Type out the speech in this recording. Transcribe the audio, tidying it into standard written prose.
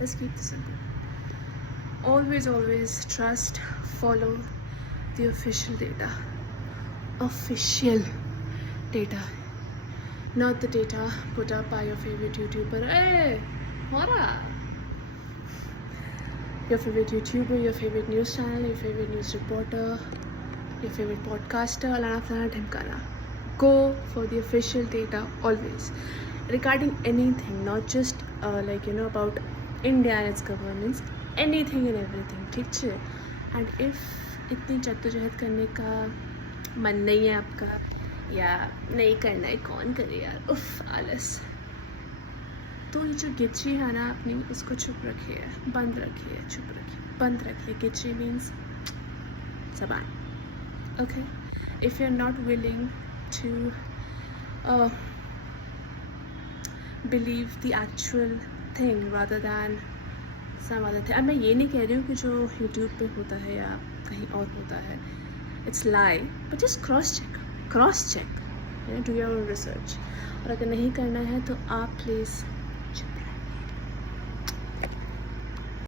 Let's keep this simple. Always trust, follow the official data. Official data. Not the data put up by your favorite YouTuber. Hey, what up? Your favorite YouTuber, your favorite news channel, your favorite news reporter, your favorite podcaster, Alana Flana Dhimkana. Go for the official data always. Regarding anything, not just about India and its governments, anything and everything, ठीक है? And if इतनी जद्दोजहद करने का मन नहीं है आपका या नहीं करना है, कौन करे यार, उफ आलस, तो ये जो गिची है ना अपनी, इसको चुप रखिए, बंद रखिए, चुप रखिए, बंद रखिए. गिची मीन्स जबान. Okay? If you're not willing to believe the actual thing rather than some other thing. अब मैं ये नहीं कह रही हूँ कि जो YouTube पे होता है या कहीं और होता है it's lie, but just cross check, do your own research. और अगर नहीं करना है तो आप प्लीज़